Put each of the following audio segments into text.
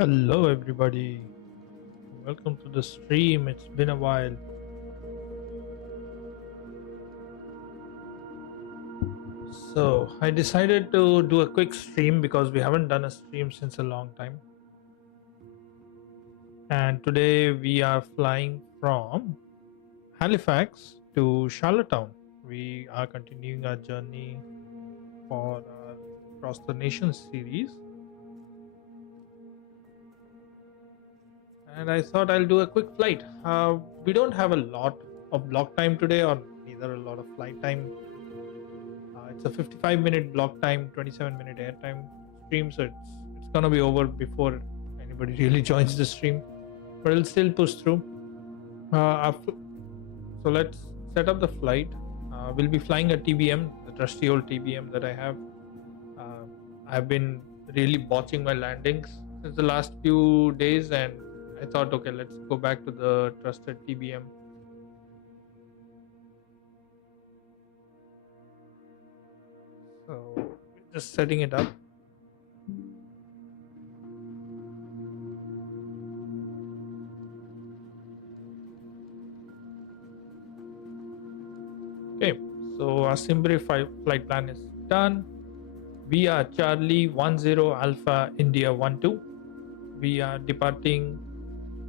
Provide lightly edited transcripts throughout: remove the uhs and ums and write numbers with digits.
Hello, everybody. Welcome to the stream. It's been a while. So, I decided to do a quick stream because we haven't done a stream since a long time. And today we are flying from Halifax to Charlottetown. We are continuing our journey for our Across the Nations series. And I thought I'll do a quick flight. We don't have a lot of block time today, or neither a lot of flight time. It's a 55-minute block time, 27-minute airtime stream, so it's gonna be over before anybody really joins the stream, but it'll still push through. So let's set up the flight. We'll be flying a TBM, the trusty old TBM that I have. Uh, I've been really botching my landings since the last few days, and I thought, okay, let's go back to the trusted TBM. So just setting it up. Okay, so our SimBrief flight plan is done. We are Charlie 10 Alpha India 12. We are departing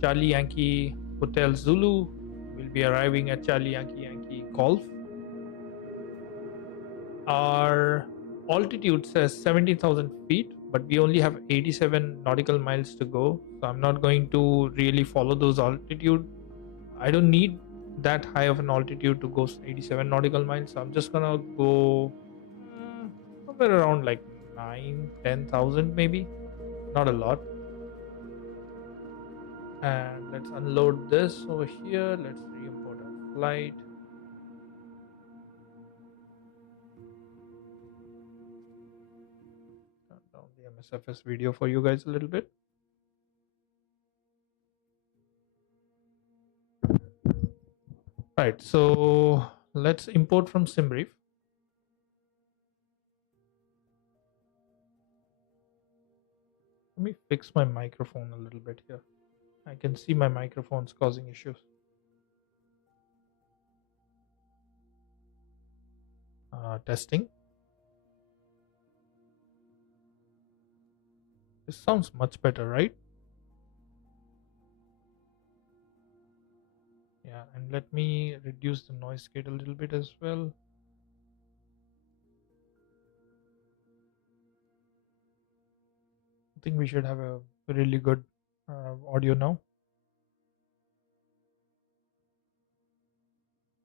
Charlie Yankee Hotel Zulu. We'll be arriving at Charlie Yankee Yankee Golf. Our altitude says 17,000 feet, but we only have 87 nautical miles to go. So I'm not going to really follow those altitude. I don't need that high of an altitude to go 87 nautical miles. So I'm just gonna go somewhere around like 9-10,000 maybe, not a lot. And let's unload this over here. Let's re-import our flight. Turn down the MSFS video for you guys a little bit. Right, so let's import from SimBrief. Let me fix my microphone a little bit here. I can see my microphone's causing issues. Testing. This sounds much better, right? Yeah, and let me reduce the noise gate a little bit as well. I think we should have a really good audio now.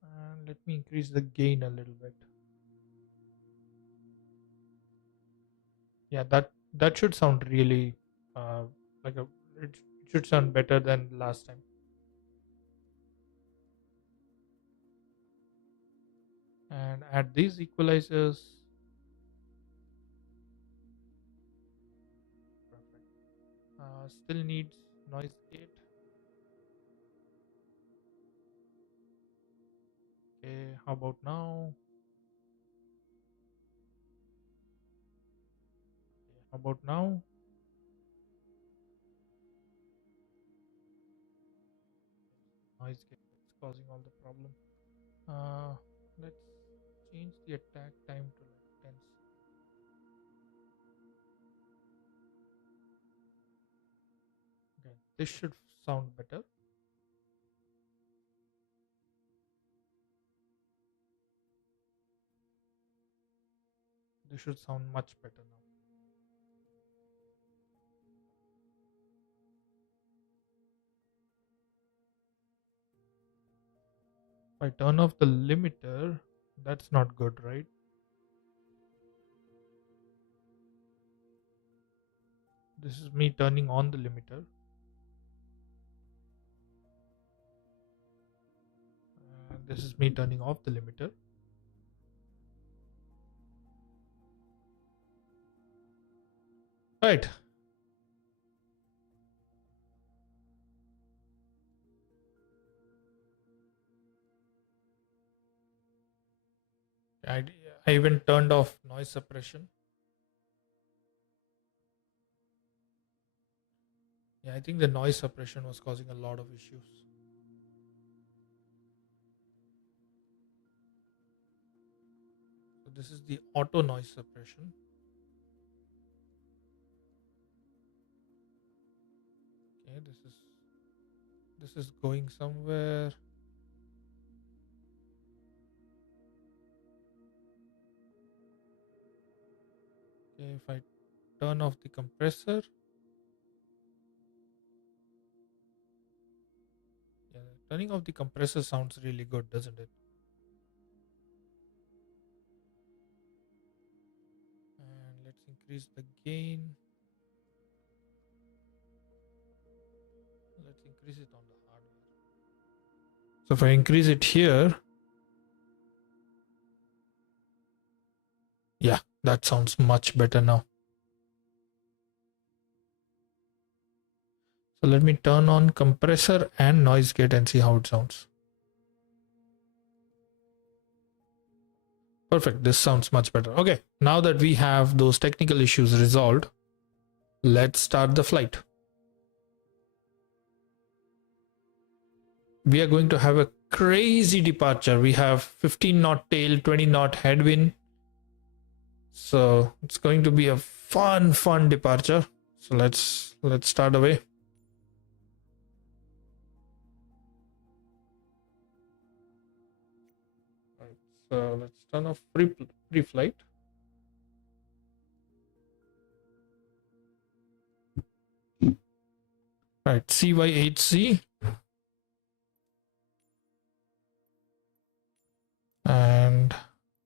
And let me increase the gain a little bit. Yeah, that should sound really like it should sound better than last time. And add these equalizers. Perfect. Still needs noise gate. Okay, how about now? Okay, how about now? Noise gate is causing all the problem. Let's change the attack time to like 10 seconds. Okay, this should sound better. This should sound much better now. If I turn off the limiter, that's not good, right? This is me turning on the limiter. This is me turning off the limiter. Right. I even turned off noise suppression. Yeah, I think the noise suppression was causing a lot of issues. So this is the auto noise suppression. Okay, this is going somewhere. Okay, if I turn off the compressor. Yeah, turning off the compressor sounds really good, doesn't it? And let's increase the gain. Let's increase it on the hardware. So if I increase it here, yeah, that sounds much better now. So let me turn on compressor and noise gate and see how it sounds. Perfect, this sounds much better. Okay, now that we have those technical issues resolved, let's start the flight. We are going to have a crazy departure. We have 15 knot tail, 20 knot headwind. So it's going to be a fun departure. So let's start away. Right, so let's turn off pre-flight. Right, CYHZ. And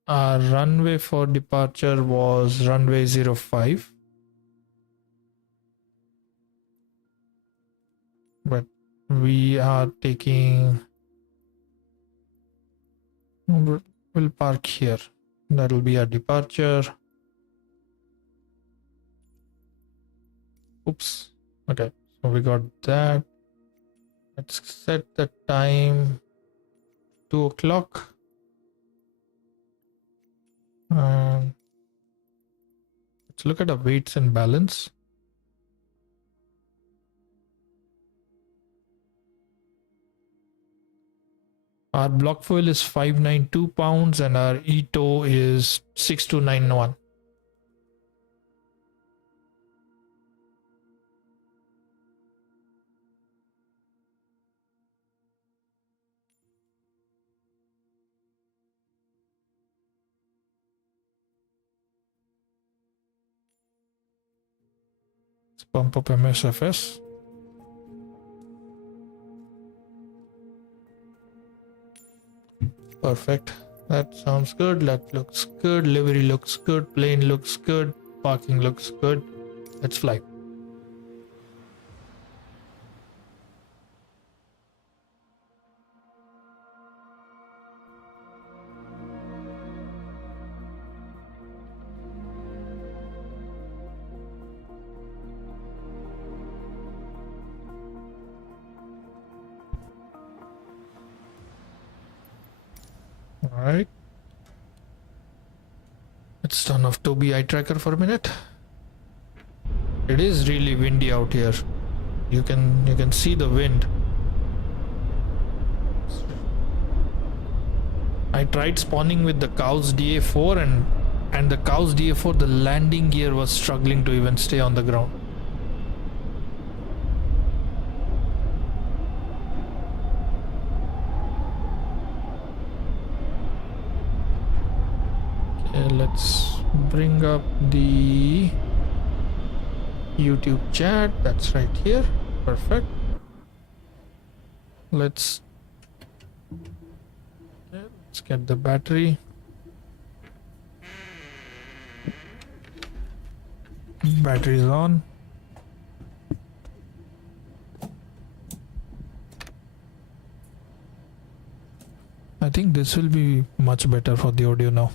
our runway for departure was runway 05. But we are taking, we'll park here. That'll be our departure. Oops. Okay, so we got that. Let's set the time 2 o'clock. And let's look at the weights and balance. Our block fuel is 592 pounds and our ETO is 6291. Let's pump up MSFS. Perfect. That sounds good. That looks good. Livery looks good. Plane looks good. Parking looks good. Let's fly. All right. Let's turn off Tobii Eye Tracker for a minute. It is really windy out here. You can see the wind. I tried spawning with the Cow's DA4 and the Cow's DA4, the landing gear was struggling to even stay on the ground. Okay, let's bring up the YouTube chat. That's right here. Perfect. Let's get the battery. Battery's on. I think this will be much better for the audio now.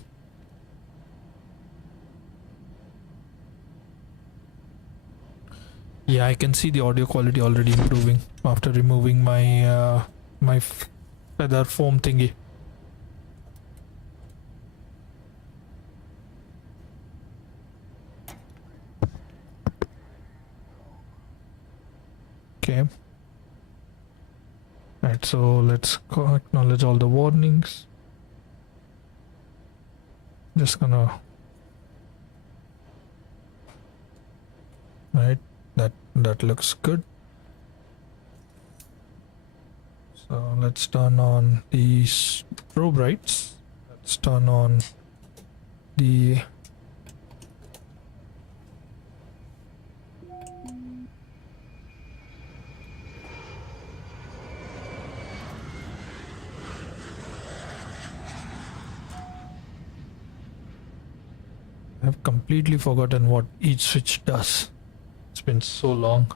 Yeah, I can see the audio quality already improving after removing my my feather foam thingy. Okay. Right, so let's go acknowledge all the warnings. Just gonna, right, that looks good. So let's turn on the strobe lights. Let's turn on the I've completely forgotten what each switch does. It's been so long.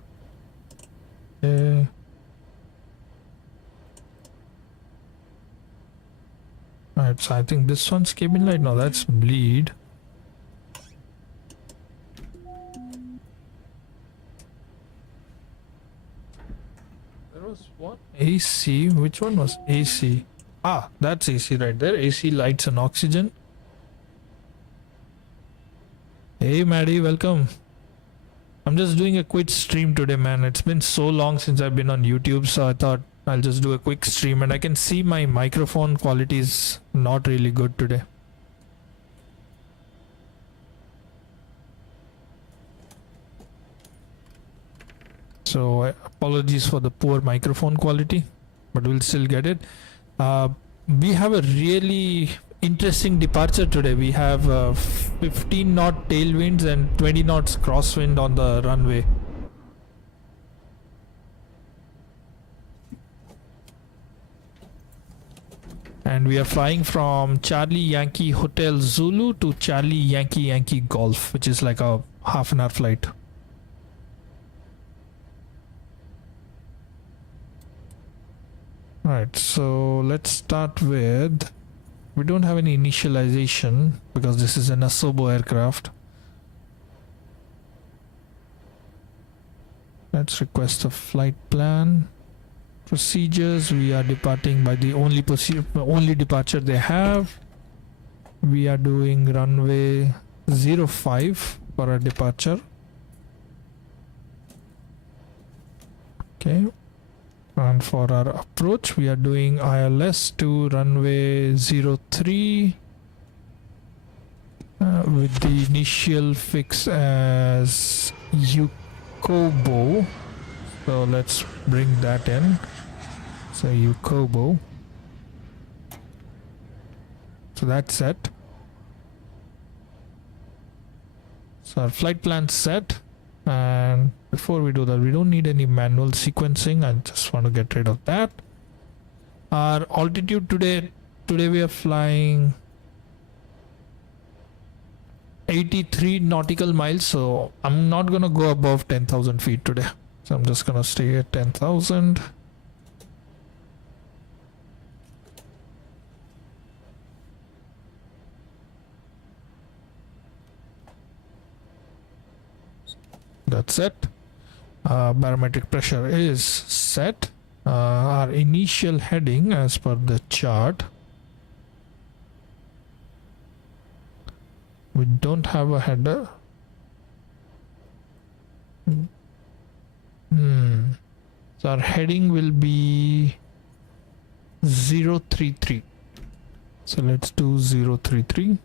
Okay. Alright, so I think this one's cabin light. No, that's bleed. There was one AC. Which one was AC? Ah, that's AC right there. AC lights and oxygen. Hey Maddie, welcome. I'm just doing a quick stream today, man. It's been so long since I've been on YouTube, so I thought I'll just do a quick stream, and I can see my microphone quality is not really good today. So apologies for the poor microphone quality, but we'll still get it. We have a really interesting departure today. We have 15 knot tailwinds and 20 knots crosswind on the runway. And we are flying from Charlie Yankee Hotel Zulu to Charlie Yankee Yankee Golf, which is like a half-an-hour flight. Right, so let's start with, we don't have any initialization because this is an Asobo aircraft. Let's request a flight plan. Procedures, we are departing by the only departure they have. We are doing runway 05 for our departure. Okay. And for our approach, we are doing ILS to runway 03 with the initial fix as Yukobo. So let's bring that in. So Yukobo. So that's set. So our flight plan's set. And before we do that, we don't need any manual sequencing. I just want to get rid of that. Our altitude today we are flying 83 nautical miles, so I'm not gonna go above 10,000 feet today. So I'm just gonna stay at 10,000. That's it. Barometric pressure is set. Our initial heading as per the chart. We don't have a header. So our heading will be 033. So let's do 033.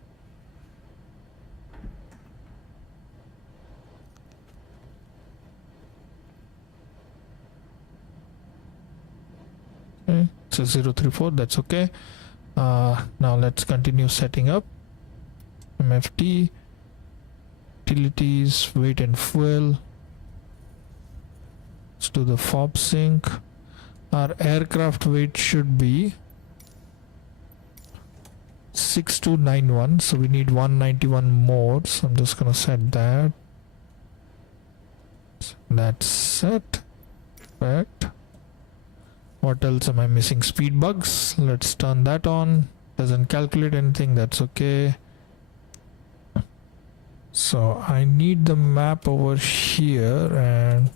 Okay, so 034, that's okay. Now let's continue setting up. MFT, utilities, weight and fuel. Let's do the fob sync. Our aircraft weight should be 6291, so we need 191 more, so I'm just gonna set that. That's set. Perfect. What else am I missing? Speed bugs. Let's turn that on. Doesn't calculate anything, that's okay. So I need the map over here, and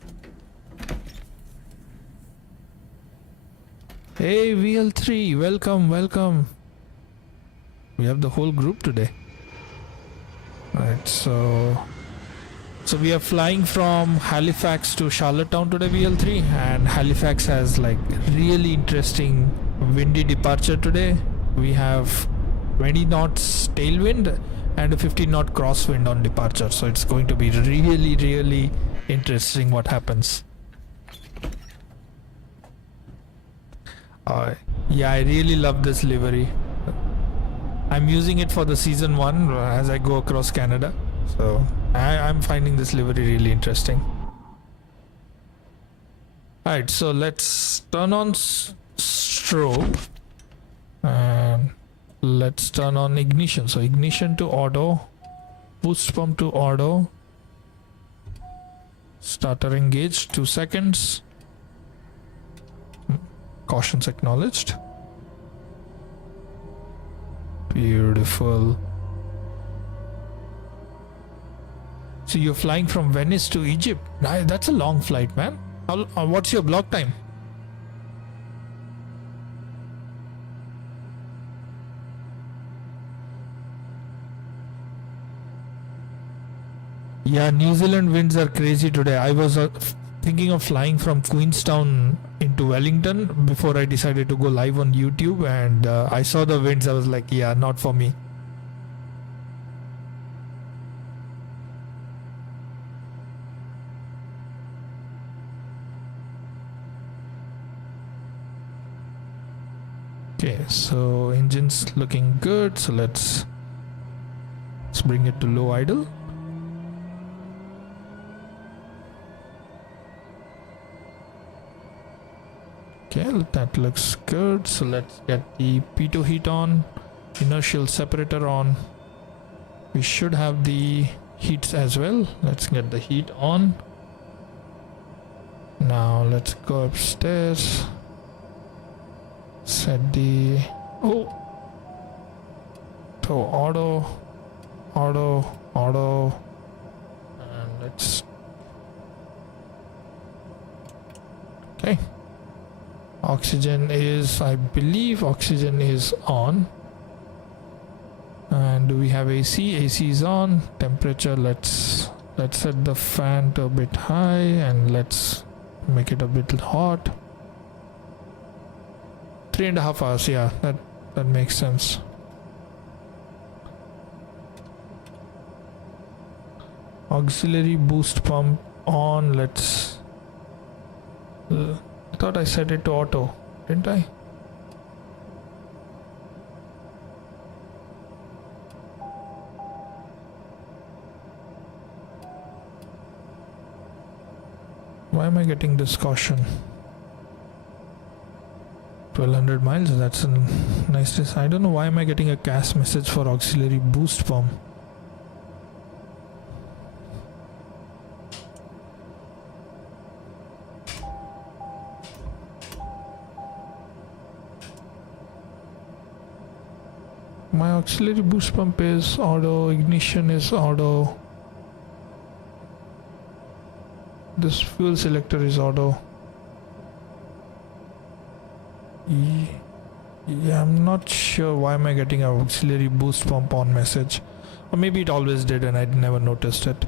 hey VL3, welcome. We have the whole group today. Right, so So we are flying from Halifax to Charlottetown today, VL3, and Halifax has like really interesting windy departure today. We have 20 knots tailwind and a 15 knot crosswind on departure, so it's going to be really interesting what happens. Yeah, I really love this livery. I'm using it for the season 1 as I go across Canada, so I'm finding this livery really interesting. Alright, so let's turn on strobe and let's turn on ignition. So ignition to auto, boost pump to auto, starter engaged, 2 seconds, cautions acknowledged. Beautiful. So you're flying from Venice to Egypt. That's a long flight, man. What's your block time? Yeah, New Zealand winds are crazy today. I was thinking of flying from Queenstown into Wellington before I decided to go live on YouTube, and I saw the winds. I was like, yeah, not for me. Okay, so engine's looking good, so let's bring it to low idle. Okay, that looks good, so let's get the pitot heat on, inertial separator on. We should have the heats as well. Let's get the heat on. Now let's go upstairs, set the so auto, and let's okay. Oxygen is, I believe oxygen is on. And do we have AC? AC is on. Temperature, let's set the fan to a bit high and let's make it a bit hot. 3.5 hours, yeah, that makes sense. Auxiliary boost pump on. Let's I thought I set it to auto, didn't I? Why am I getting this caution? 1200 miles, that's a nice. I don't know why am I getting a CAS message for auxiliary boost pump. My auxiliary boost pump is auto, ignition is auto, this fuel selector is auto. Yeah, I'm not sure why am I getting an auxiliary boost pump on message, or maybe it always did and I never noticed it.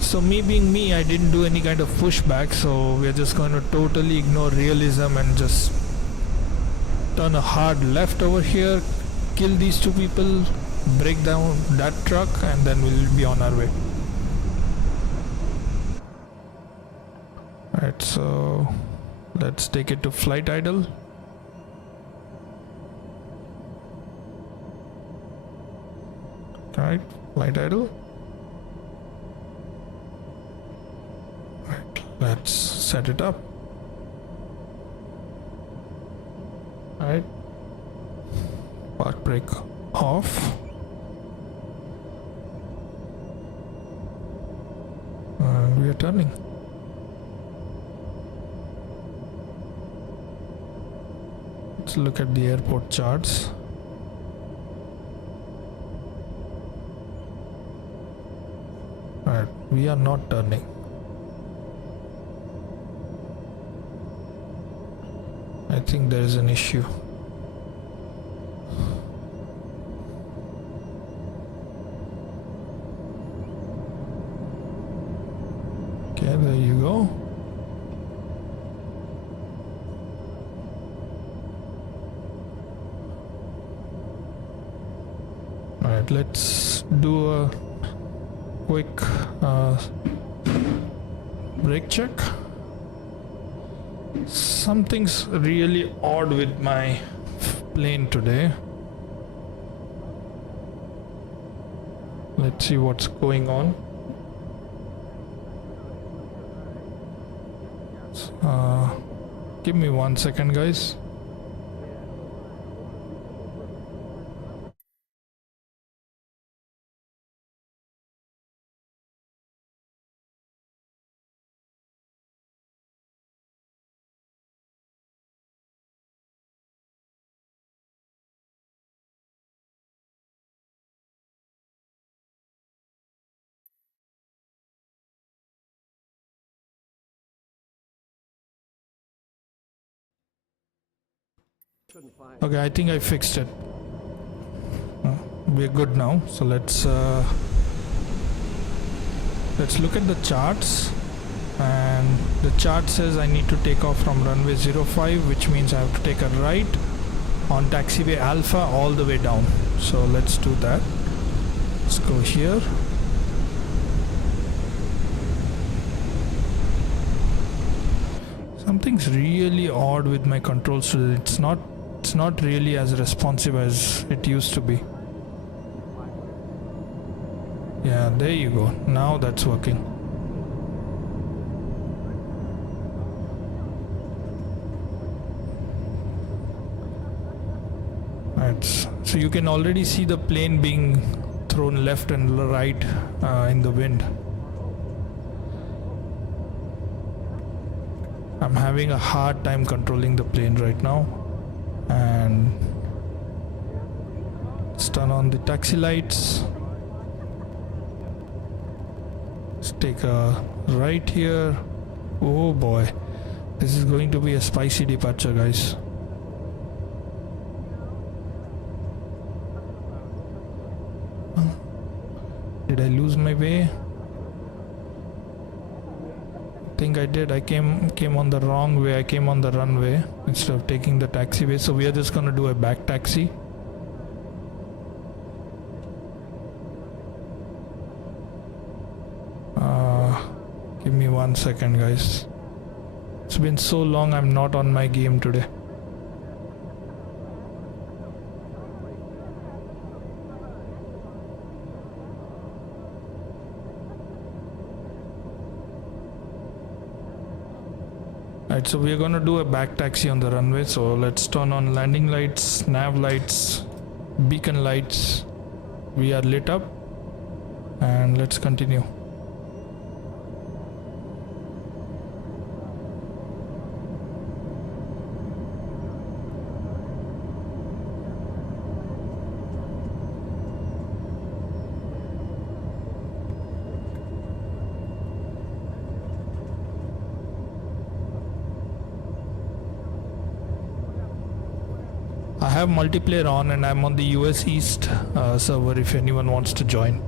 So me being me, I didn't do any kind of pushback, so we're just going to totally ignore realism and just turn a hard left over here, kill these 2 people, break down that truck, and then we'll be on our way. Alright, so let's take it to flight idle. Alright, flight idle. Alright, let's set it up. Alright, park brake off, and we are turning. Let's look at the airport charts. Alright, we are not turning. I think there is an issue. Alright, let's do a quick brake check. Something's really odd with my plane today. Let's see what's going on. Give me 1 second, guys. Okay, I think I fixed it. We're good now. So let's look at the charts. And the chart says I need to take off from runway 05, which means I have to take a right on taxiway Alpha all the way down. So let's do that. Let's go here. Something's really odd with my controls today. It's not really as responsive as it used to be. Yeah, there you go. Now that's working. Right. So you can already see the plane being thrown left and right in the wind. I'm having a hard time controlling the plane right now. And let's turn on the taxi lights. Let's take a right here. Oh boy, this is going to be a spicy departure, guys. Did I lose my way? I think I did. I came on the wrong way. I came on the runway instead of taking the taxiway. So we are just gonna do a back taxi. Give me 1 second, guys. It's been so long. I'm not on my game today. Right, so we are going to do a back taxi on the runway. So let's turn on landing lights, nav lights, beacon lights. We are lit up, and let's continue. I have multiplayer on and I'm on the US East server if anyone wants to join.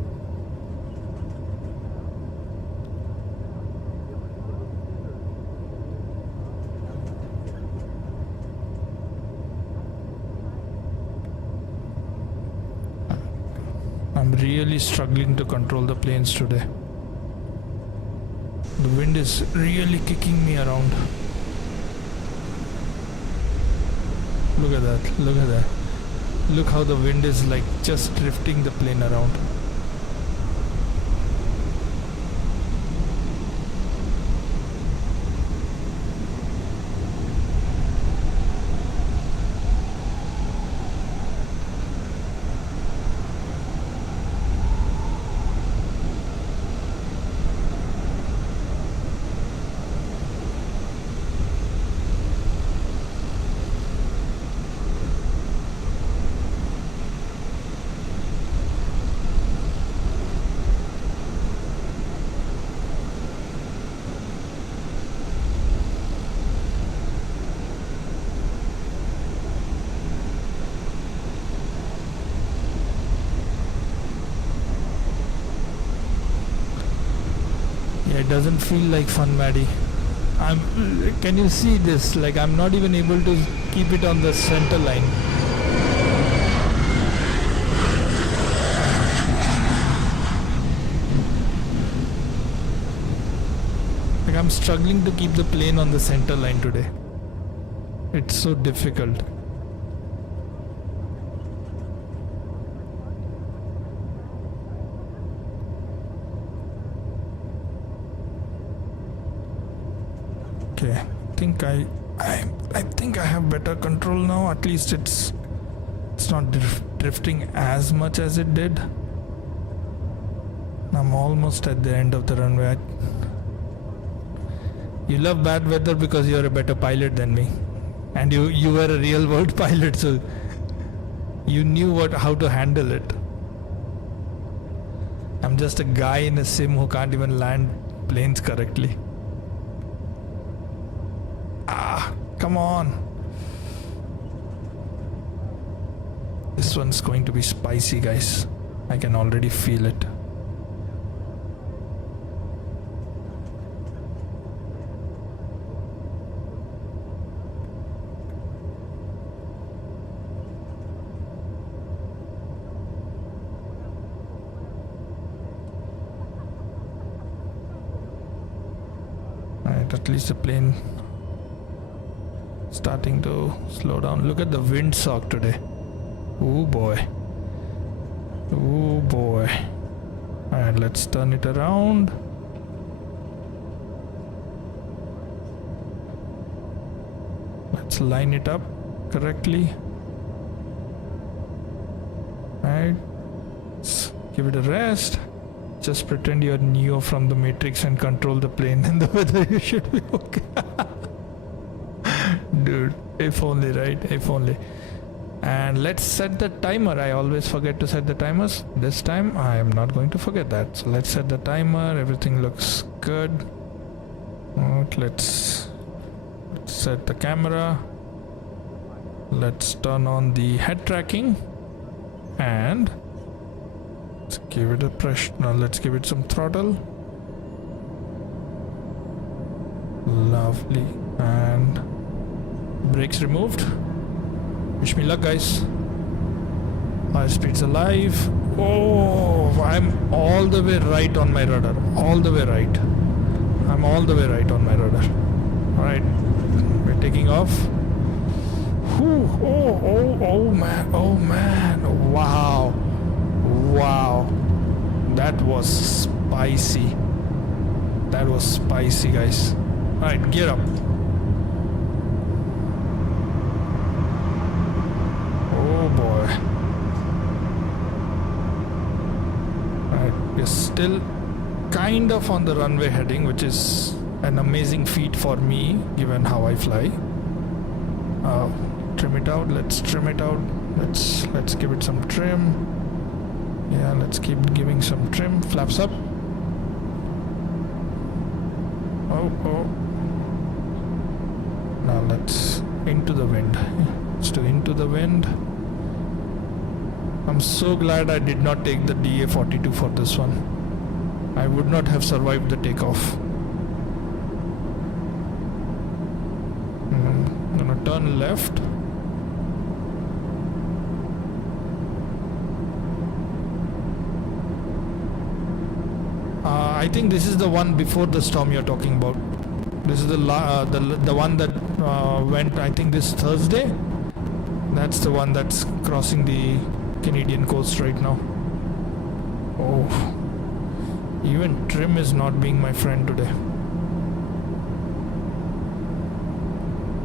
I'm really struggling to control the planes today. The wind is really kicking me around. Look at that, look at that. Look how the wind is like just drifting the plane around. It doesn't feel like fun, Maddie. Can you see this? Like I'm not even able to keep it on the center line. I'm struggling to keep the plane on the center line today. It's so difficult. Okay, I think I have better control now. At least it's not drifting as much as it did. I'm almost at the end of the runway. You love bad weather because you're a better pilot than me, and you were a real world pilot, so you knew how to handle it. I'm just a guy in a sim who can't even land planes correctly. Come on. This one's going to be spicy, guys. I can already feel it. Alright, at least the plane starting to slow down. Look at the windsock today. Oh boy. Oh boy. Alright, let's turn it around. Let's line it up correctly. Alright. Let's give it a rest. Just pretend you're Neo from the Matrix and control the plane, and the weather you should be okay. Dude, if only, right? If only. And let's set the timer. I always forget to set the timers. This time I am not going to forget that. So let's set the timer. Everything looks good. Right, let's set the camera. Let's turn on the head tracking. And let's give it a pressure. Now let's give it some throttle. Lovely. And brakes removed. Wish me luck, guys. High speed's alive. Oh, I'm all the way right on my rudder. All the way right. I'm all the way right on my rudder. Alright. We're taking off. Whew. Oh man. Oh man. Wow. Wow. That was spicy. That was spicy, guys. Alright, gear up. Oh boy. Alright, we're still kind of on the runway heading, which is an amazing feat for me given how I fly. Trim it out. Let's trim it out. Let's give it some trim. Yeah, let's keep giving some trim. Flaps up. Oh. Now let's into the wind. Let's do into the wind. I'm so glad I did not take the DA-42 for this one. I would not have survived the takeoff. I'm gonna turn left. I think this is the one before the storm you're talking about. This is the one that went, I think, this Thursday. That's the one that's crossing the Canadian coast right now. Oh, even trim is not being my friend today.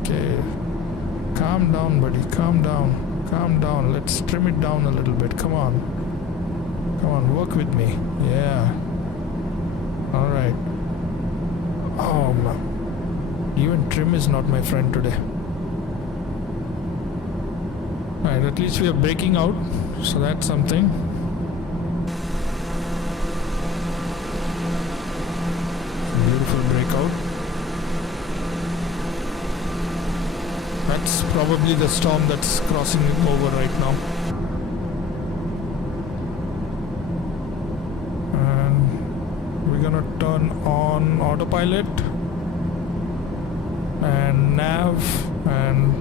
Okay, calm down, buddy. Calm down. Calm down. Let's trim it down a little bit. Come on. Come on, work with me. Yeah. All right. Oh man, even trim is not my friend today. Alright, at least we are breaking out, so that's something. Beautiful breakout. That's probably the storm that's crossing over right now. Gonna turn on autopilot and nav and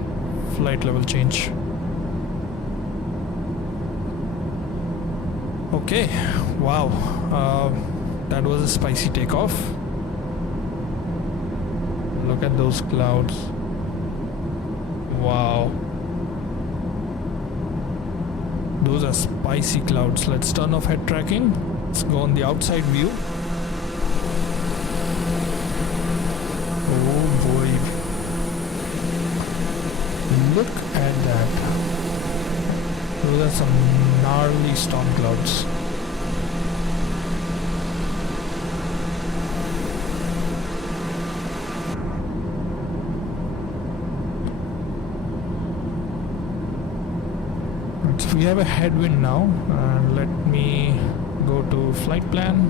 flight level change. Okay, wow, that was a spicy takeoff. Look at those clouds. Wow. Those are spicy clouds. Let's turn off head tracking. Let's go on the outside view. Oh boy. Look at that. Those are some gnarly storm clouds. We have a headwind now. Let me go to flight plan,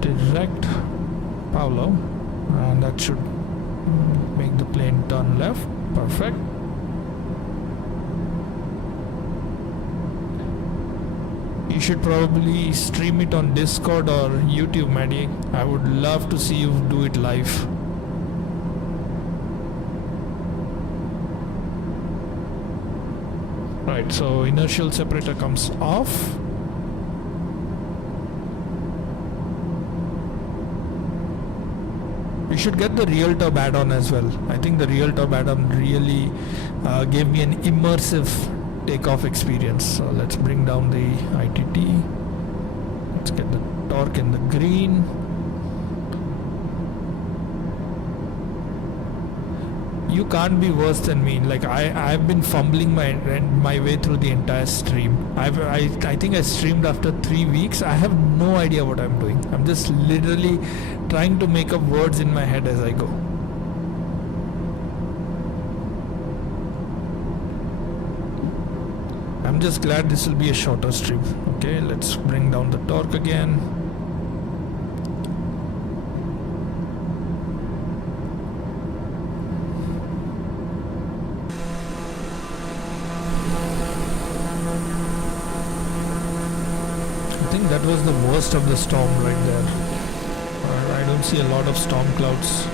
direct Paulo, and that should make the plane turn left. Perfect. You should probably stream it on Discord or YouTube, Maddie. I would love to see you do it live. Right, so inertial separator comes off. We should get the real tub add-on as well. I think the real tub add-on really gave me an immersive takeoff experience. So let's bring down the ITT. Let's get the torque in the green. You can't be worse than me. Like I've been fumbling my way through the entire stream. I think I streamed after 3 weeks. I have no idea what I'm doing. I'm just literally trying to make up words in my head as I go. I'm just glad this will be a shorter stream. Okay, let's bring down the torque again. That was the worst of the storm right there. I don't see a lot of storm clouds.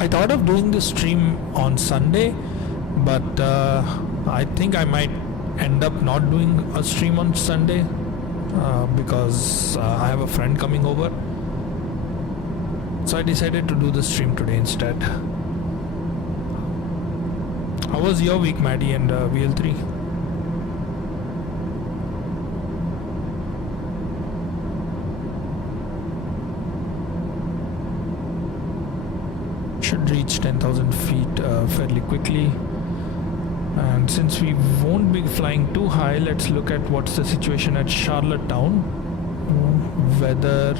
I thought of doing the stream on Sunday, but I think I might end up not doing a stream on Sunday because I have a friend coming over. So I decided to do the stream today instead. How was your week, Maddie and VL3? Should reach 10,000 feet fairly quickly, and since we won't be flying too high, let's look at what's the situation at Charlottetown. Weather,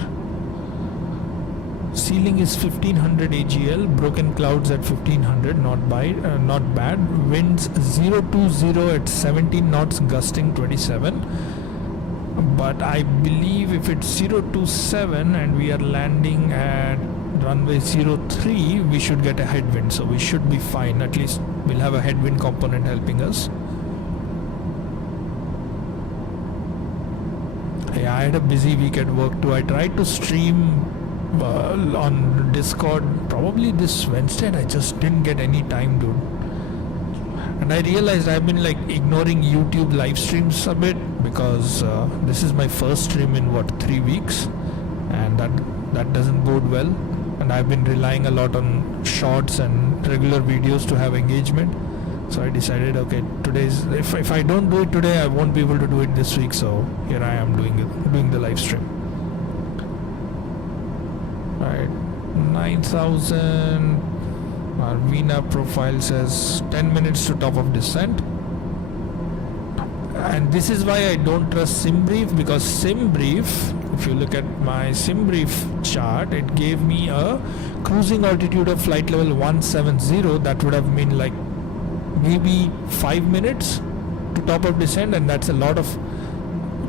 ceiling is 1500 AGL, broken clouds at 1500, not bad. Winds 020 at 17 knots, gusting 27. But I believe if it's 027 and we are landing at runway 03, we should get a headwind, so we should be fine. At least we'll have a headwind component helping us. Yeah, I had a busy week at work too. I tried to stream on Discord probably this Wednesday and I just didn't get any time, dude. And I realized I've been like ignoring YouTube live streams a bit because this is my first stream in 3 weeks, and that doesn't bode well. And I've been relying a lot on shorts and regular videos to have engagement. So I decided, okay, if I don't do it today, I won't be able to do it this week. So here I am doing the live stream. Alright, 9,000. Our VNAV profile says 10 minutes to top of descent. And this is why I don't trust SimBrief, because SimBrief, if you look at my SimBrief chart, it gave me a cruising altitude of flight level 170. That would have been like maybe 5 minutes to top of descent, and that's a lot of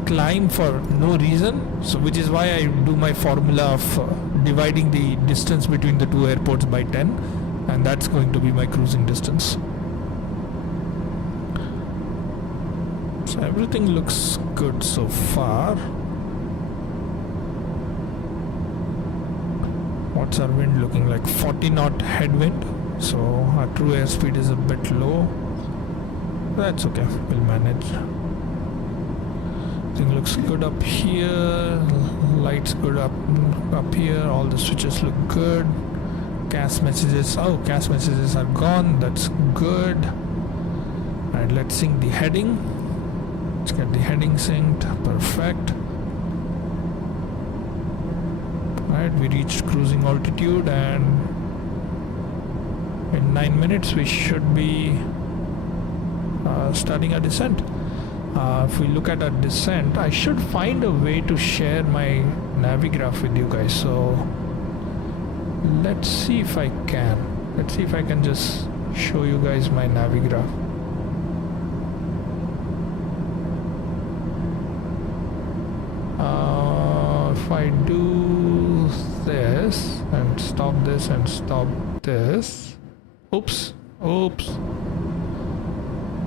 climb for no reason. So which is why I do my formula of dividing the distance between the two airports by 10, and that's going to be my cruising distance. So everything looks good so far. What's our wind looking like? 40 knot headwind, so our true airspeed is a bit low. That's okay, we'll manage. Everything looks good up here. Lights good up here. All the switches look good. CAS messages. Oh, CAS messages are gone. That's good. Alright, let's sync the heading. Let's get the heading synced. Perfect. Alright, we reached cruising altitude, and in 9 minutes we should be starting our descent. If we look at our descent, I should find a way to share my Navigraph with you guys. So let's see if I can. Let's see if I can just show you guys my Navigraph. If I do this and stop this and stop this, oops,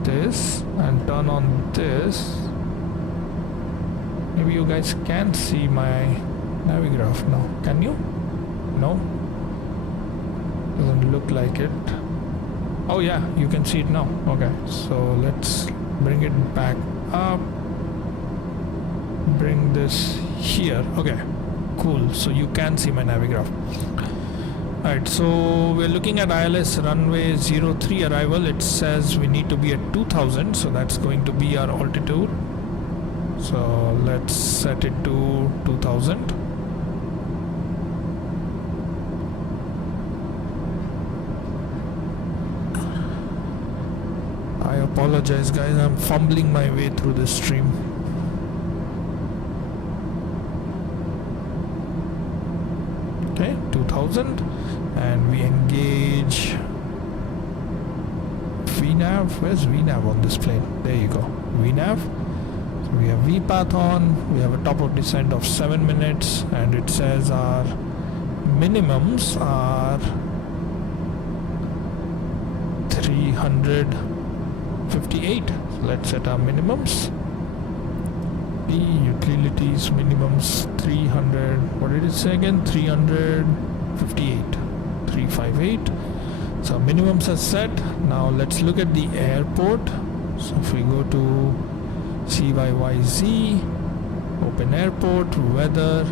this, and turn on this, maybe you guys can see my Navigraph now. Can you? No? Doesn't look like it. Oh yeah, you can see it now. Okay, so let's bring it back up. Bring this here. Okay, cool. So you can see my Navigraph. Alright, so we're looking at ILS runway 03 arrival. It says we need to be at 2000, so that's going to be our altitude. So let's set it to 2000. I apologize guys, I'm fumbling my way through this stream. Okay, 2000, and we engage VNAV. Where's VNAV on this plane? There you go, VNAV. So we have VPath on, we have a top of descent of 7 minutes, and it says our minimums are 358. So let's set our minimums. The utilities minimums 300. What did it say again? 358. 358. So minimums are set. Now let's look at the airport. So if we go to CYYZ, open airport, weather,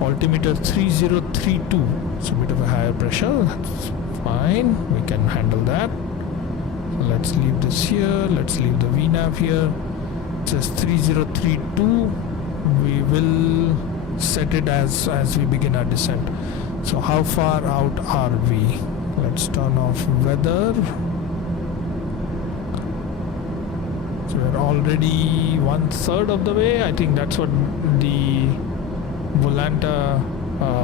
altimeter 3032. It's a bit of a higher pressure. That's fine. We can handle that. So let's leave this here. Let's leave the VNAV here. It says 3032. We will set it as we begin our descent. So how far out are we? Let's turn off weather. So we're already 1/3 of the way. I think that's what the Volanta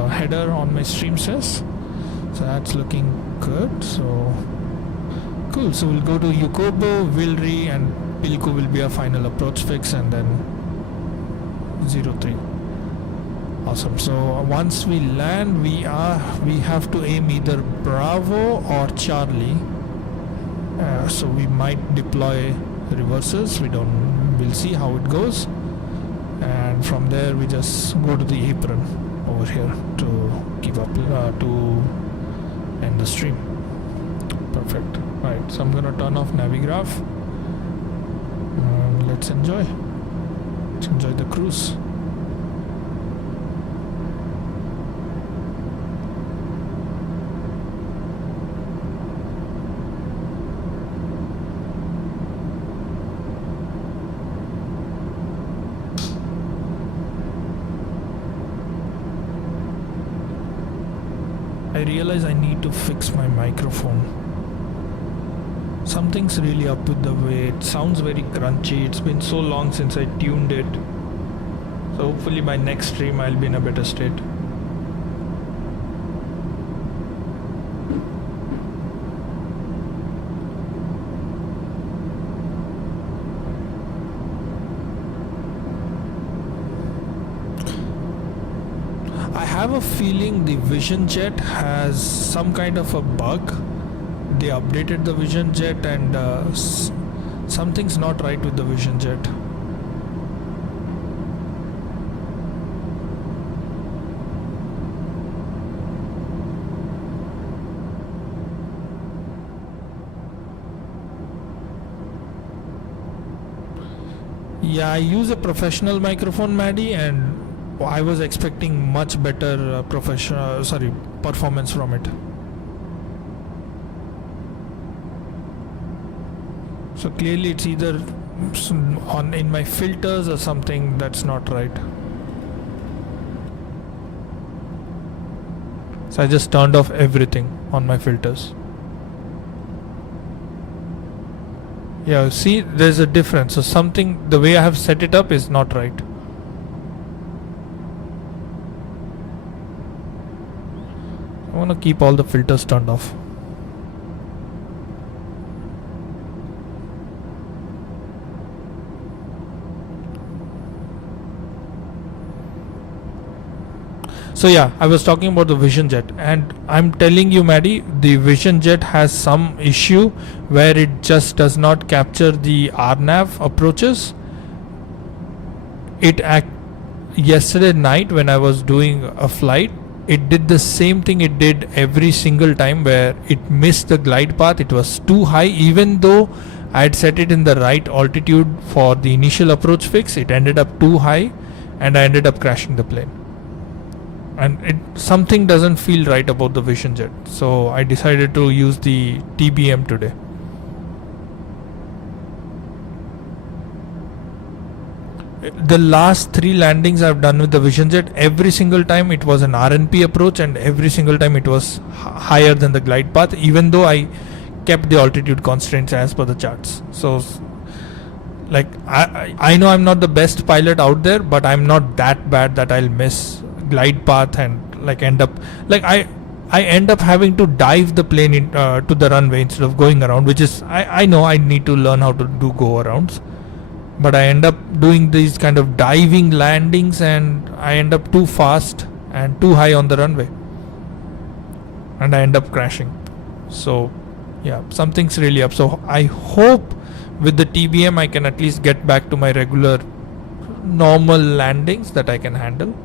header on my stream says. So that's looking good. So cool. So we'll go to Yukobo, Vilri, and Pilko will be our final approach fix, and then 03. Awesome. So once we land, we have to aim either Bravo or Charlie. So we might deploy reverses. We'll see how it goes, and from there we just go to the apron over here to keep up to end the stream. Perfect. Right. So I'm gonna turn off Navigraph. Let's enjoy the cruise. I realize I need to fix my microphone. Something's really up with the way it sounds, very crunchy. It's been so long since I tuned it. So hopefully by next stream I'll be in a better state. I have a feeling the Vision Jet has some kind of a bug. They updated the Vision Jet, and something's not right with the Vision Jet. Yeah, I use a professional microphone, Maddie, and I was expecting much better performance from it. So clearly it's either in my filters or something that's not right. So I just turned off everything on my filters. Yeah, see, there's a difference. So something, the way I have set it up is not right. I want to keep all the filters turned off. So yeah, I was talking about the Vision Jet, and I'm telling you, Maddie, the Vision Jet has some issue where it just does not capture the RNAV approaches. Yesterday night when I was doing a flight, it did the same thing it did every single time, where it missed the glide path. It was too high, even though I had set it in the right altitude for the initial approach fix. It ended up too high, and I ended up crashing the plane. And something doesn't feel right about the Vision Jet, so I decided to use the TBM today. The last 3 landings I've done with the Vision Jet, every single time it was an RNP approach, and every single time it was higher than the glide path, even though I kept the altitude constraints as per the charts. So like I know I'm not the best pilot out there, but I'm not that bad that I'll miss glide path and like end up like I end up having to dive the plane in, to the runway instead of going around, which is I know I need to learn how to do go arounds, but I end up doing these kind of diving landings, and I end up too fast and too high on the runway, and I end up crashing. So yeah, something's really up. So I hope with the TBM I can at least get back to my regular normal landings that I can handle.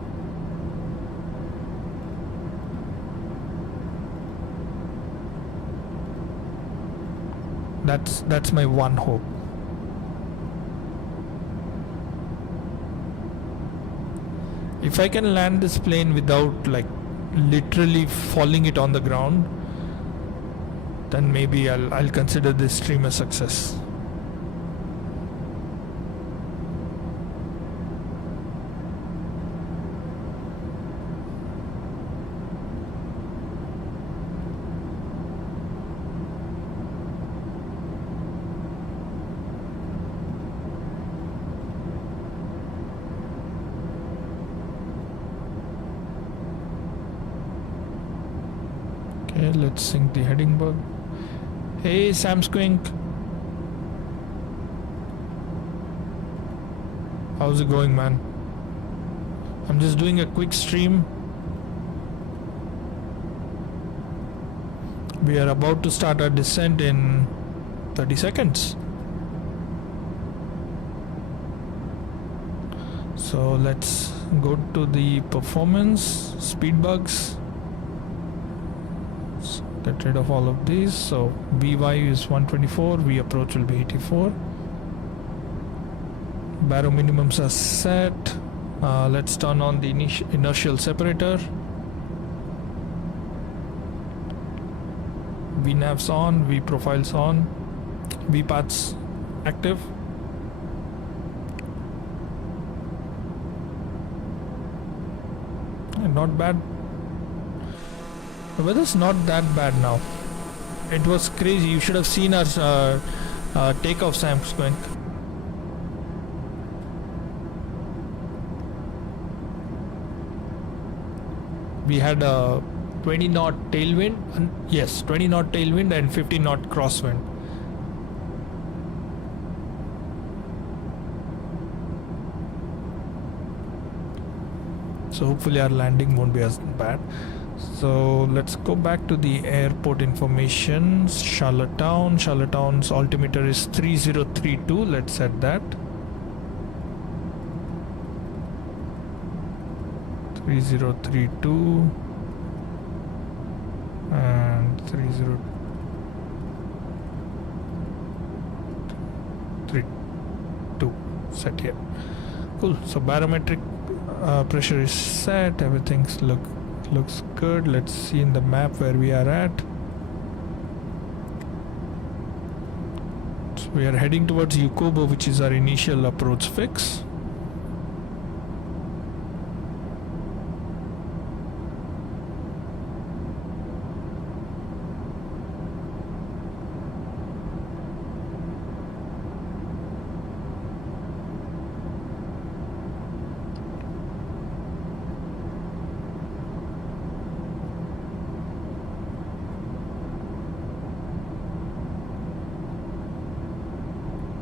That's my one hope. If I can land this plane without like literally falling it on the ground, then maybe I'll consider this stream a success. Okay, let's sync the heading bug. Hey Sam Squink, how's it going, man? I'm just doing a quick stream. We are about to start our descent in 30 seconds. So let's go to the performance, speed bugs. Get rid of all of these. So VY is 124, V approach will be 84. Baro minimums are set. Let's turn on the inertial separator. V nav's on, V profiles on, V paths active. Not bad. The weather's not that bad now. It was crazy. You should have seen our takeoff, Sam Squink. We had a 20 knot tailwind. Yes, 20 knot tailwind and 50 knot crosswind. So hopefully our landing won't be as bad. So let's go back to the airport information. Charlottetown. Charlottetown's altimeter is 3032. Let's set that. 3032 and 3032. set here. Cool. So barometric pressure is set. Everything's looks good. Let's see in the map where we are at. So we are heading towards Yukobo, which is our initial approach fix.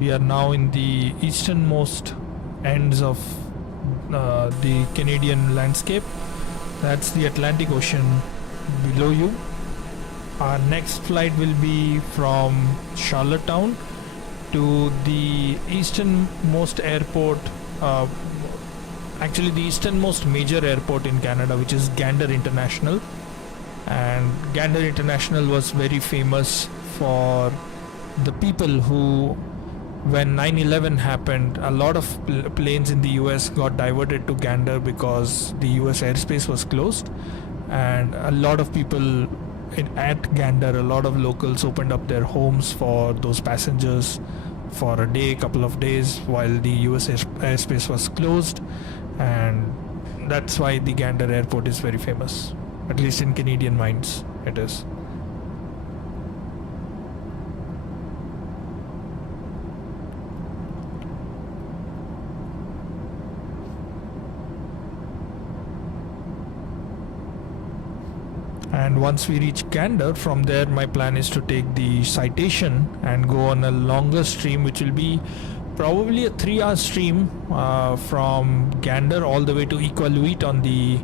We are now in the easternmost ends of the Canadian landscape. That's the Atlantic Ocean below you. Our next flight will be from Charlottetown to the easternmost airport, actually the easternmost major airport in Canada, which is Gander International. And Gander International was very famous for the people who, when 9/11 happened, a lot of planes in the US got diverted to Gander because the US airspace was closed, and a lot of people at Gander, a lot of locals opened up their homes for those passengers for a day, couple of days, while the US airspace was closed, and that's why the Gander airport is very famous, at least in Canadian minds it is. And once we reach Gander, from there my plan is to take the Citation and go on a longer stream, which will be probably a 3-hour stream from Gander all the way to Iqaluit on the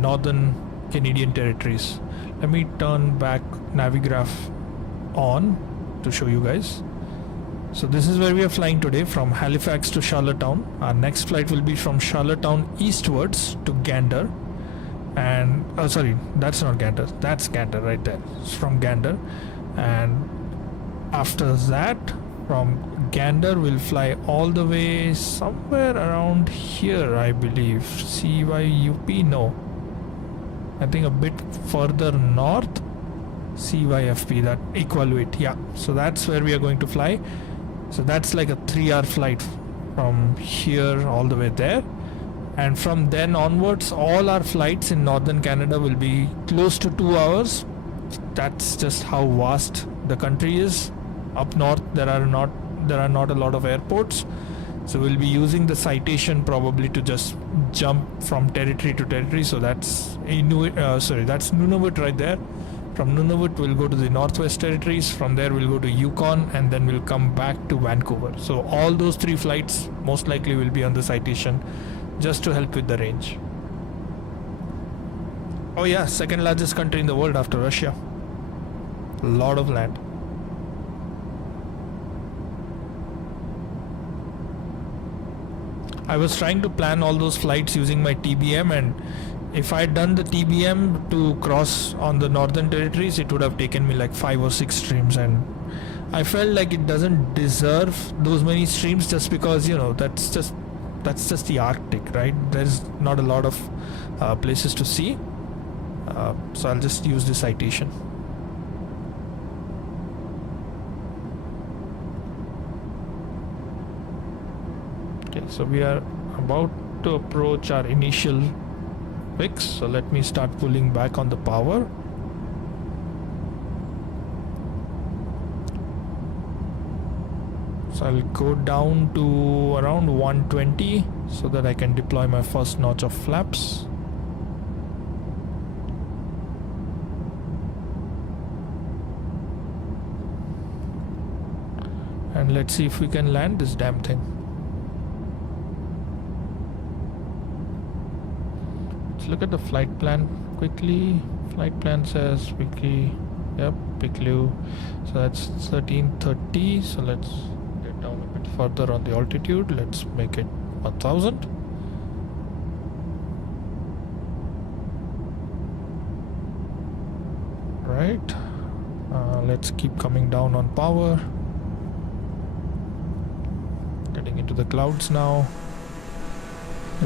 northern Canadian territories. Let me turn back Navigraph on to show you guys. So this is where we are flying today, from Halifax to Charlottetown. Our next flight will be from Charlottetown eastwards to Gander. And sorry, that's not Gander, that's Gander right there. It's from Gander, and after that from Gander we'll fly all the way somewhere around here, I believe. CYUP, no, I think a bit further north. CYFP, that Iqaluit, yeah. So that's where we are going to fly. So that's like a 3-hour flight from here all the way there. And from then onwards, all our flights in northern Canada will be close to 2 hours. That's just how vast the country is. Up north, there are not a lot of airports, so we'll be using the Citation probably to just jump from territory to territory. So that's that's Nunavut right there. From Nunavut, we'll go to the Northwest Territories. From there, we'll go to Yukon, and then we'll come back to Vancouver. So all those 3 flights most likely will be on the Citation, just to help with the range. Oh yeah, second largest country in the world after Russia. A lot of land. I was trying to plan all those flights using my TBM, and if I had done the TBM to cross on the northern territories, it would have taken me like 5 or 6 streams, and I felt like it doesn't deserve those many streams, just because, you know, that's just the Arctic, right? There's not a lot of places to see, so I'll just use the Citation. Okay, so we are about to approach our initial fix, so let me start pulling back on the power. So I'll go down to around 120 so that I can deploy my first notch of flaps. And let's see if we can land this damn thing. Let's look at the flight plan quickly. Flight plan says Wiki, yep, Piclu. So that's 1330. So let's get down a bit further on the altitude. Let's make it 1000. Right. Let's keep coming down on power. Getting into the clouds now.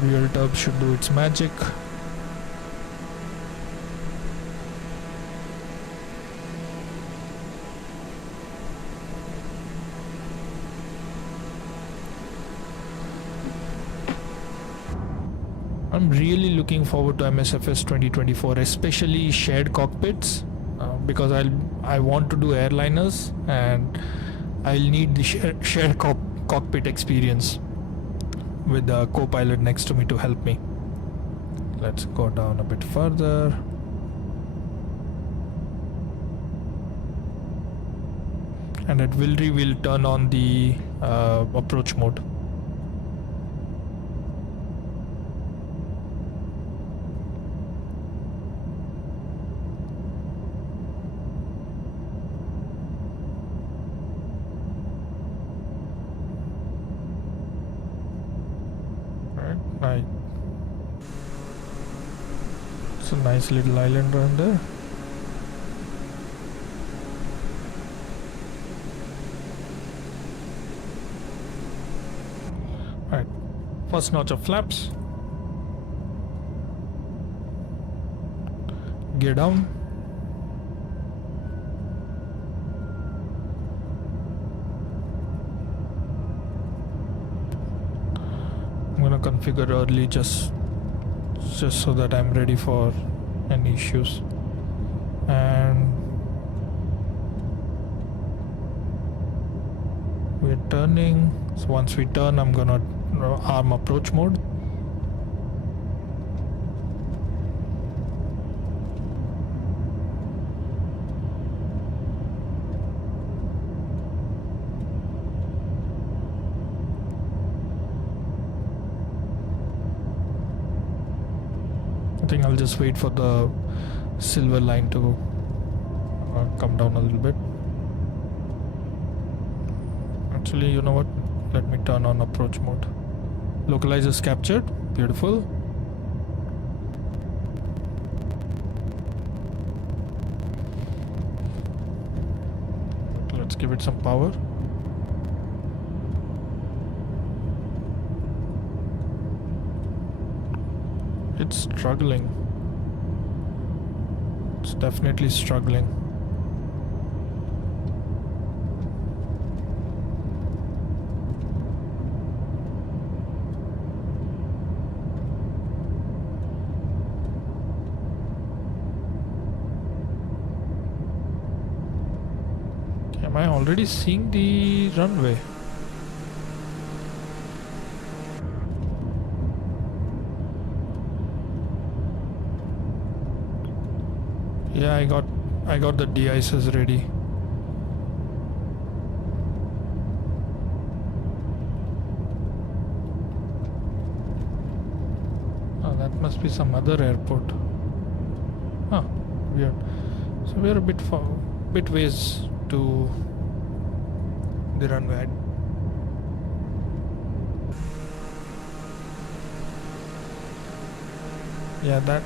Real turb should do its magic. I'm really looking forward to MSFS 2024, especially shared cockpits, because I want to do airliners and I'll need the shared cockpit experience with the co-pilot next to me to help me. Let's go down a bit further. And at Wilry we'll turn on the approach mode. Right. It's a nice little island around there. Right. First notch of flaps. Gear down. I'm gonna configure early just so that I'm ready for any issues. And we're turning, so once we turn I'm gonna arm approach mode. I think I'll just wait for the silver line to come down a little bit. Actually, you know what? Let me turn on approach mode. Localizers captured. Beautiful. Let's give it some power. It's struggling. It's definitely struggling. Am I already seeing the runway? Yeah, I got the de-icers ready. Oh, that must be some other airport. Huh, weird. So we're a bit ways to the runway. Yeah, that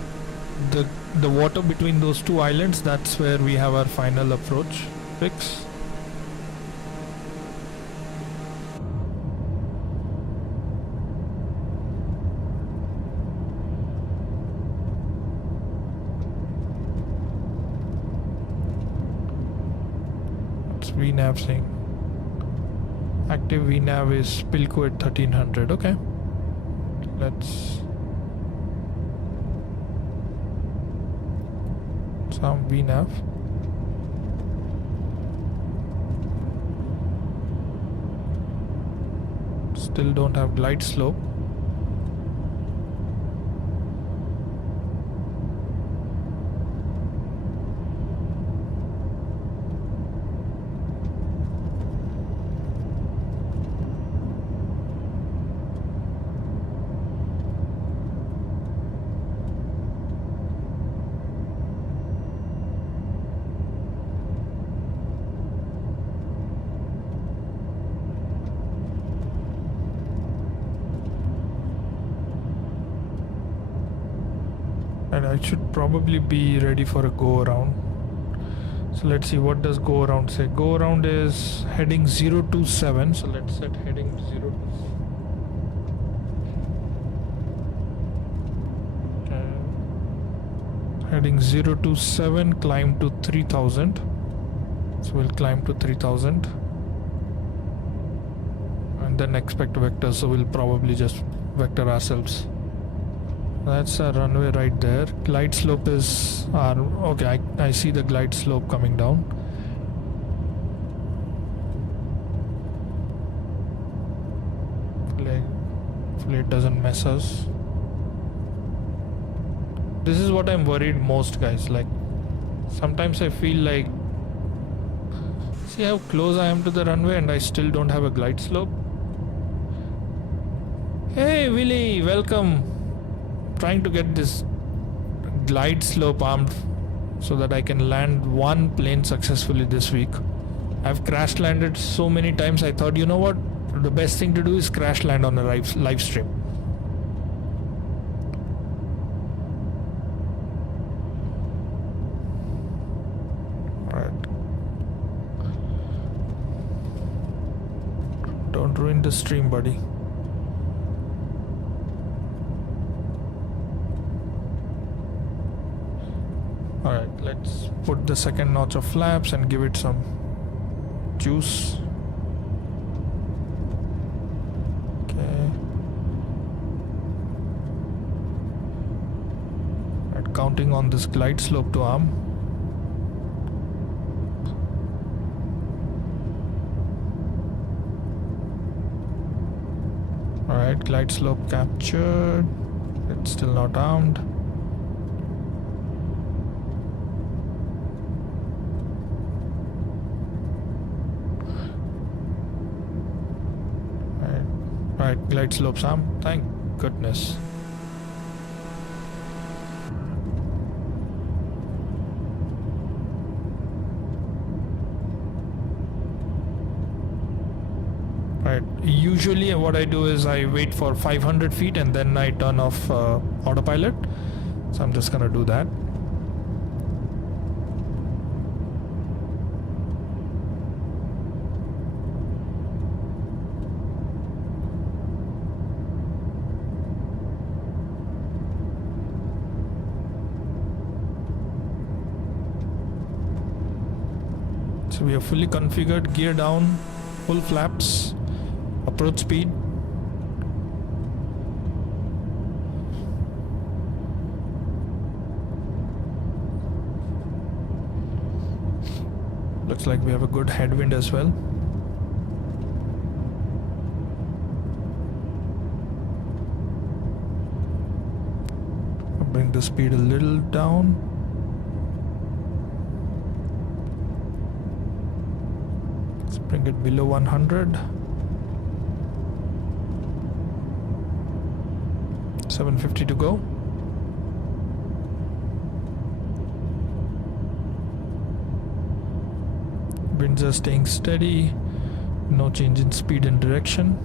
the water between those two islands, that's where we have our final approach fix. What's VNAV saying? Active VNAV is Pilco at 1300. Okay, let's some VNAV. Still don't have glide slope. And I should probably be ready for a go around. So let's see, what does go around say? Go around is heading 027. So let's set heading 027. Heading 027, climb to 3000. So we'll climb to 3000 and then expect vectors, so we'll probably just vector ourselves. That's our runway right there. Glide slope is our, okay, I see the glide slope coming down. Hopefully it doesn't mess us. This is what I'm worried most, guys. Like, sometimes I feel like, see how close I am to the runway and I still don't have a glide slope. Hey Willie, welcome. Trying to get this glide slope armed so that I can land one plane successfully this week. I've crash landed so many times, I thought, you know what, the best thing to do is crash land on a live stream. Don't ruin the stream, buddy. Alright, let's put the second notch of flaps and give it some juice. Okay. Right, counting on this glide slope to arm. Alright, glide slope captured. It's still not armed. Alright, glide slopes armed. Thank goodness. Right. Usually what I do is I wait for 500 feet and then I turn off autopilot. So I'm just gonna do that. So we are fully configured, gear down, full flaps. Approach speed. Looks like we have a good headwind as well. I'll bring the speed a little down. Let's bring it below 100. 750 to go. Winds are staying steady. No change in speed and direction.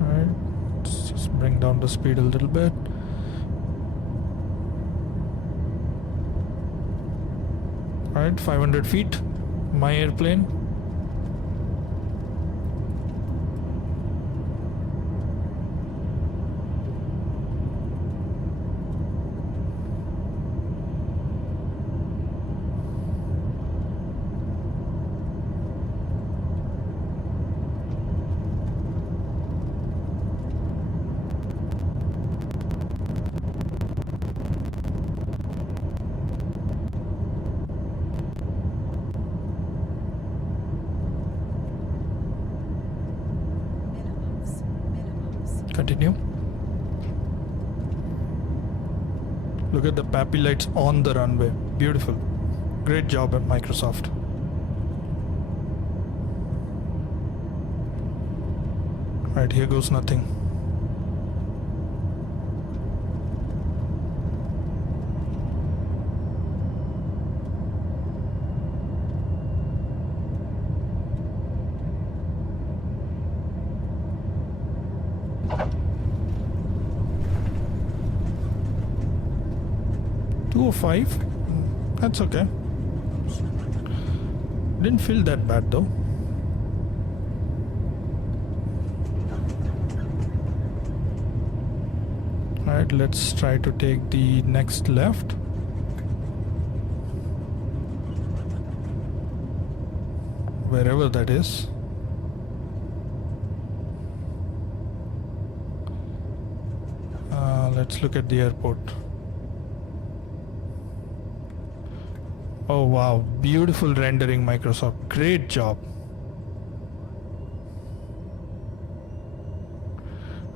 Alright, let's just bring down the speed a little bit. Alright, 500 feet. My airplane. Continue. Look at the PAPI lights on the runway. Beautiful. Great job at Microsoft. Right, here goes nothing. That's okay. Didn't feel that bad though. Alright, let's try to take the next left. Wherever that is. Let's look at the airport. Oh wow, beautiful rendering, Microsoft. Great job.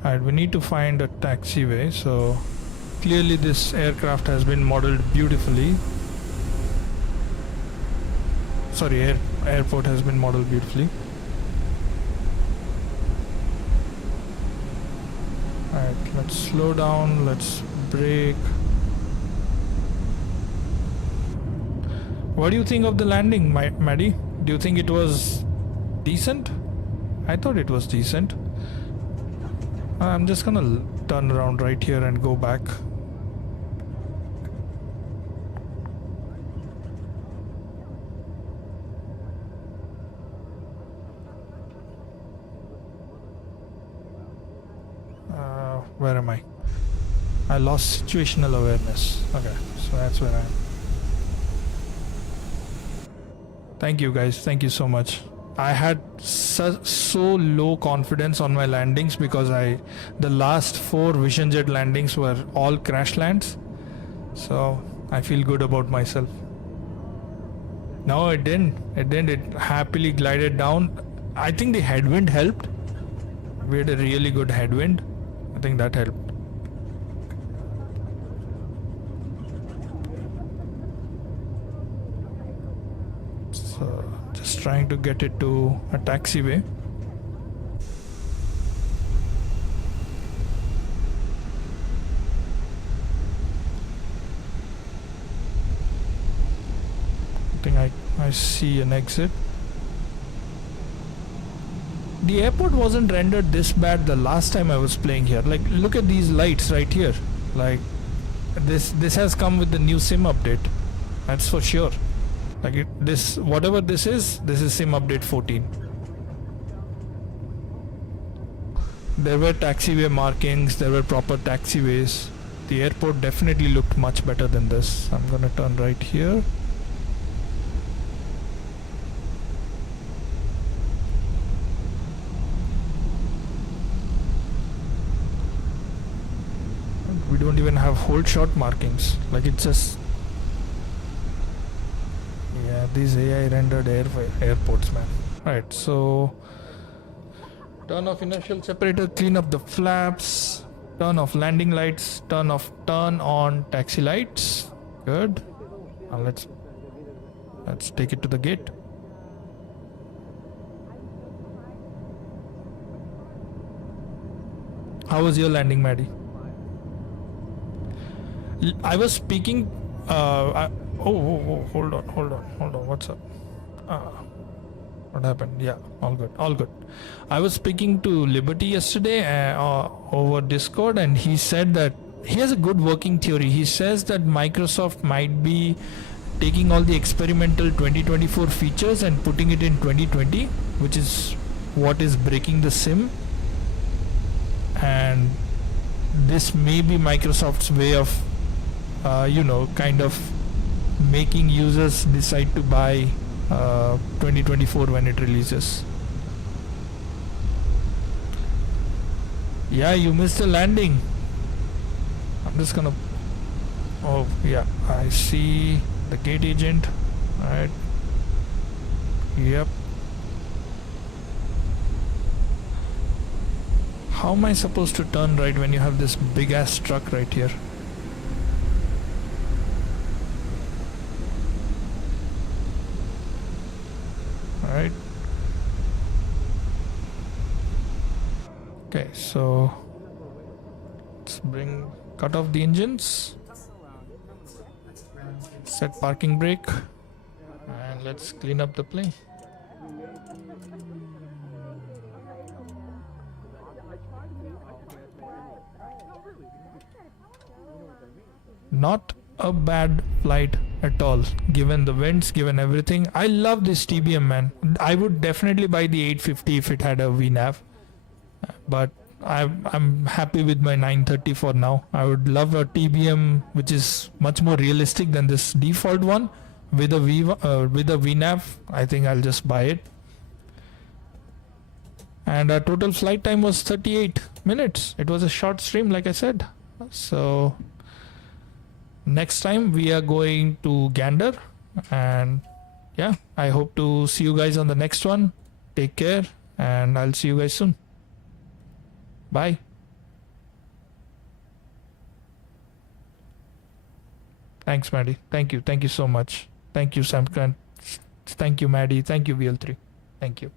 Alright, we need to find a taxiway. So clearly this aircraft has been modeled beautifully. Sorry, airport has been modeled beautifully. Alright, let's slow down, let's brake. What do you think of the landing, Maddie? Do you think it was decent? I thought it was decent. I'm just gonna turn around right here and go back. Where am I? I lost situational awareness. Okay, so that's where I am. Thank you guys, thank you so much. I had so low confidence on my landings because the last 4 Vision Jet landings were all crash lands. So I feel good about myself. No, it didn't. It happily glided down. I think the headwind helped. We had a really good headwind. I think that helped. So just trying to get it to a taxiway. I think I see an exit. The airport wasn't rendered this bad the last time I was playing here. Like, look at these lights right here. Like, this has come with the new sim update. That's for sure. Like, whatever this is sim update 14. There were taxiway markings, there were proper taxiways. The airport definitely looked much better than this. I'm gonna turn right here. We don't even have hold shot markings. Like, it's just, yeah, these AI rendered airports, man. Right, so turn off inertial separator, clean up the flaps, turn off landing lights, turn on taxi lights. Good. Now let's take it to the gate. How was your landing, Maddie? I was speaking. Hold on. What's up? What happened? Yeah, all good. I was speaking to Liberty yesterday over Discord, and he said that he has a good working theory. He says that Microsoft might be taking all the experimental 2024 features and putting it in 2020, which is what is breaking the sim. And this may be Microsoft's way of kind of making users decide to buy 2024 when it releases. Yeah, you missed the landing. I'm just gonna, oh yeah, I see the gate agent. Alright, yep. How am I supposed to turn right when you have this big ass truck right here? Alright. Okay, so let's cut off the engines, set parking brake, and let's clean up the plane. Not a bad flight at all, given the winds, given everything. I love this TBM, man. I would definitely buy the 850 if it had a VNAV, but I'm happy with my 930 for now. I would love a TBM which is much more realistic than this default one with a VNAV. I think I'll just buy it. And our total flight time was 38 minutes. It was a short stream, like I said. So next time we are going to Gander, and yeah, I hope to see you guys on the next one. Take care, and I'll see you guys soon. Bye. Thanks, Maddie. Thank you. Thank you so much. Thank you, Sam. Thank you, Maddie. Thank you, VL3. Thank you.